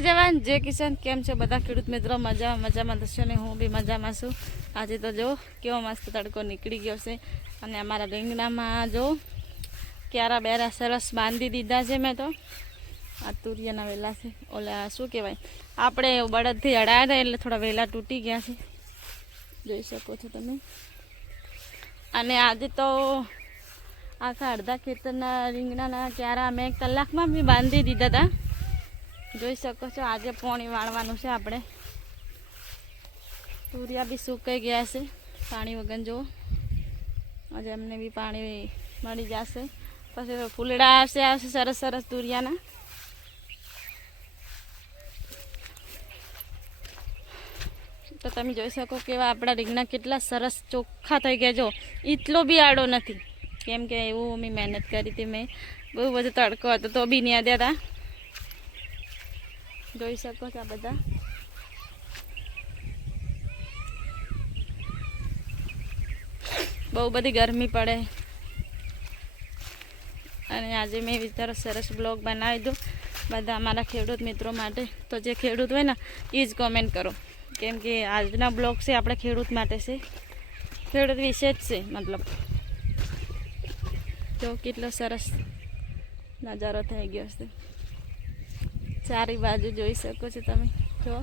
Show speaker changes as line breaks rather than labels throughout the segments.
જવાન જય કિશન કેમ છે બધા? ખેડૂત મિત્રો, મજા મજામાં થશો ને હું બી મજામાં છું. આજે તો જો કેવો મસ્ત તડકો નીકળી ગયો છે અને અમારા રીંગણામાં જો ક્યારા બેરા સરસ બાંધી દીધા છે મેં તો. આ તુરિયાના વેલા છે. ઓલા શું કહેવાય? આપણે બળદથી અડાયા હતા એટલે થોડા વહેલા તૂટી ગયા છે. જોઈ શકો છો તમે. અને આજે તો આખા અડધા ખેતરના રીંગણાના ક્યારા મેં કલાકમાં બી બાંધી દીધા હતા. જોઈ શકો છો, આજે પાણી વાળવાનું છે આપણે. તુરિયા બી સુકાઈ ગયા છે, પાણી વગર જુઓ. આજે એમને બી પાણી મળી જશે. પછી ફૂલડા આવશે આવશે સરસ સરસ તુરિયાના. તો તમે જોઈ શકો કેવા આપણા રીંગણા કેટલા સરસ ચોખ્ખા થઈ ગયા. જો એટલો બી આડો નથી. કેમ કે એવું મેં મહેનત કરી હતી મેં. બહુ બધો તડકો હતો, તો બી નહીં દેતા જોઈ શકો છો આ બધા. બહુ બધી ગરમી પડે. અને આજે મેં વિચારો સરસ બ્લોગ બનાવી દઉં બધા અમારા ખેડૂત મિત્રો માટે. તો જે ખેડૂત હોય ને એ જ કોમેન્ટ કરો. કેમ કે આજના બ્લોગ છે, આપણે ખેડૂત માટે છે. ખેડૂત વિશે જ છે, મતલબ. તો કેટલો સરસ નજારો થઈ ગયો છે. ચારી બાજુ જોઈ શકો છો તમે. જો.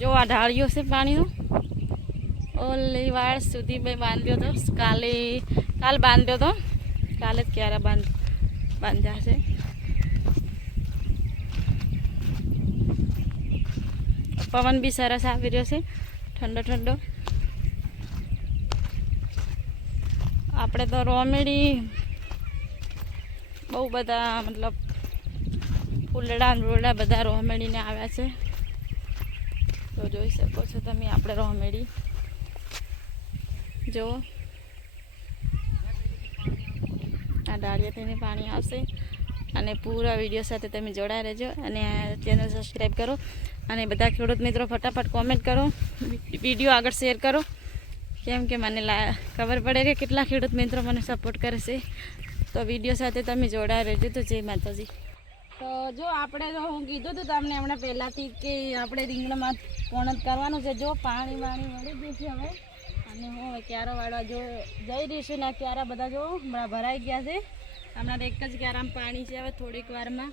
જો આ ઢાળ્યો છે પાણીનો. ઓલી વાળ સુધી મેં બાંધ્યો હતો કાલે, કાલ બાંધ્યો હતો કાલે જ ક્યારે બાંધ, બાંધ્યા છે. પવન બી સરસ આવી રહ્યો છે. ઠંડો ઠંડો. આપણે તો રોમેડી બહુ બધા મતલબ ફૂલડા રોડા બધા રોમેડીને આવ્યા છે. તો જોઈ શકો છો તમે આપણે રોમેડી જુઓ આ ડાળીએ પાણી આવશે. અને પૂરા વીડિયો સાથે તમે જોડાઈ રહેજો. અને ચેનલ સબસ્ક્રાઈબ કરો. અને બધા ખેડૂત મિત્રો ફટાફટ કોમેન્ટ કરો. વીડિયો આગળ શેર કરો. કેમ કે મને ખબર પડે કે કેટલા ખેડૂત મિત્રો મને સપોર્ટ કરે છે. તો વીડિયો સાથે તમે જોડાઈ રહેજો તો જય માતાજી. તો જો આપણે તો હું કીધું હતું તમને હમણાં પહેલાંથી કે આપણે રીંગણામાં પોણત કરવાનું છે. જો પાણી વાણી મળી ગયું છે હવે. અને હું હવે ક્યારો વાળવા જો જઈ રહીશું ને ક્યારા બધા જો હમણાં ભરાઈ ગયા છે. હમણાં એક જ ક્યારામાં પાણી છે. હવે થોડીક વારમાં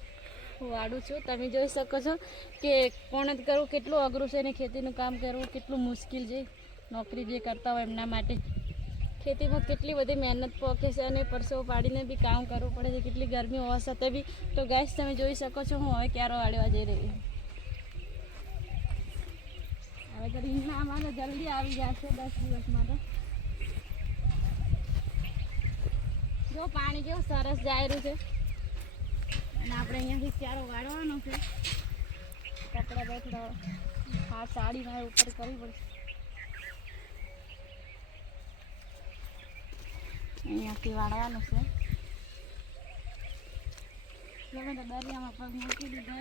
હું વાળું છું. તમે જોઈ શકો છો કે પોણત કરવું કેટલું અઘરું છે ને ખેતીનું કામ કરવું કેટલું મુશ્કેલ છે. નોકરી જે કરતા હોય એમના માટે. ખેતીમાં કેટલી બધી મહેનત પોકે છે અને પરસો પાડીને બી કામ કરવું પડે છે. કેટલી ગરમી હોવા છતાં બી. તો ગેસ તમે જોઈ શકો છો, હું હવે ક્યારો વાળવા જઈ રહી હવે તો રીંગણા અમારે જલ્દી આવી જશે દસ દિવસમાં તો જો પાણી કેવું સરસ જાય રહ્યું છે. અને આપણે અહીંયાથી ક્યારો વાળવાનો છે. કપડાં બપડા હા સાડી મારે ઉપર કરવી પડશે. અહીંયાથી વાળવાનું છે. દરિયામાં પગ મૂકી દીધો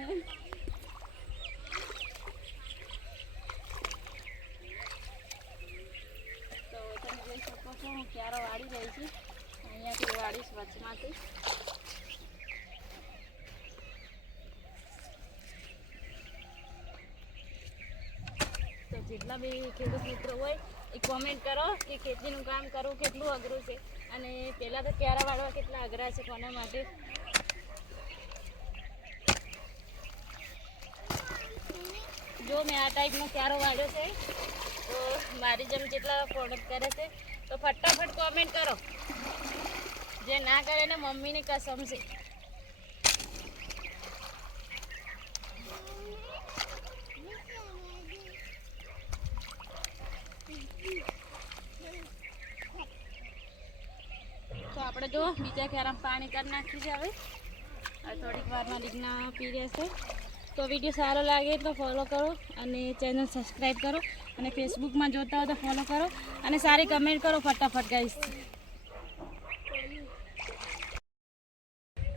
તો તમે જોઈ શકો છો, હું ક્યારો વાળી રહી છું. અહીંયાથી વાળીશ વચમાંથી. તો જેટલા બી ખેડૂત મિત્રો હોય, એ કોમેન્ટ કરો કે ખેતીનું કામ કરવું કેટલું અઘરું છે. અને પહેલાં તો ક્યારા વાળવા કેટલા અઘરા છે કોના માટે? જો મેં આ ટાઈપનો ક્યારો વાળ્યો છે, તો મારી જેમ જેટલા પ્રોડક્ટ કરે છે, તો ફટાફટ કોમેન્ટ કરો. જે ના કરે ને મમ્મીની કસમ છે તો આપણે જો, બીજા ક્યારામાં પાણી કરી નાખ્યું છે હવે. હવે થોડીક વારમાં રીંગણા પી રહેશે તો વીડિયો સારો લાગે તો ફોલો કરો અને ચેનલ સબસ્ક્રાઈબ કરો અને ફેસબુકમાં જોતા હો તો ફોલો કરો અને સારી કમેન્ટ કરો ફટાફટ ગાઈશ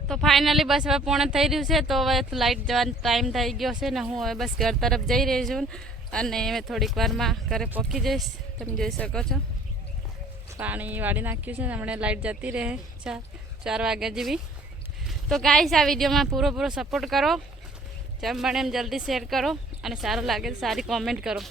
તો ફાઇનલી બસ હવે પૂર્ણ થઈ રહ્યું છે, તો હવે લાઇટ જવાનો ટાઈમ થઈ ગયો છે ને હું હવે બસ ઘર તરફ જઈ રહી છું અને થોડીક વારમાં ઘરે પહોંચી જઈશ. તમે જોઈ શકો છો. પાણી વાળી નાખ્યું છે હમણાં લાઇટ જતી રહે. ચાર ચાર વાગ્યા જેવી. તો ગાઈસ આ વિડીયોમાં પૂરો પૂરો સપોર્ટ કરો. જેમ બને એમ જલ્દી શેર કરો અને સારું લાગે તો સારી કોમેન્ટ કરો.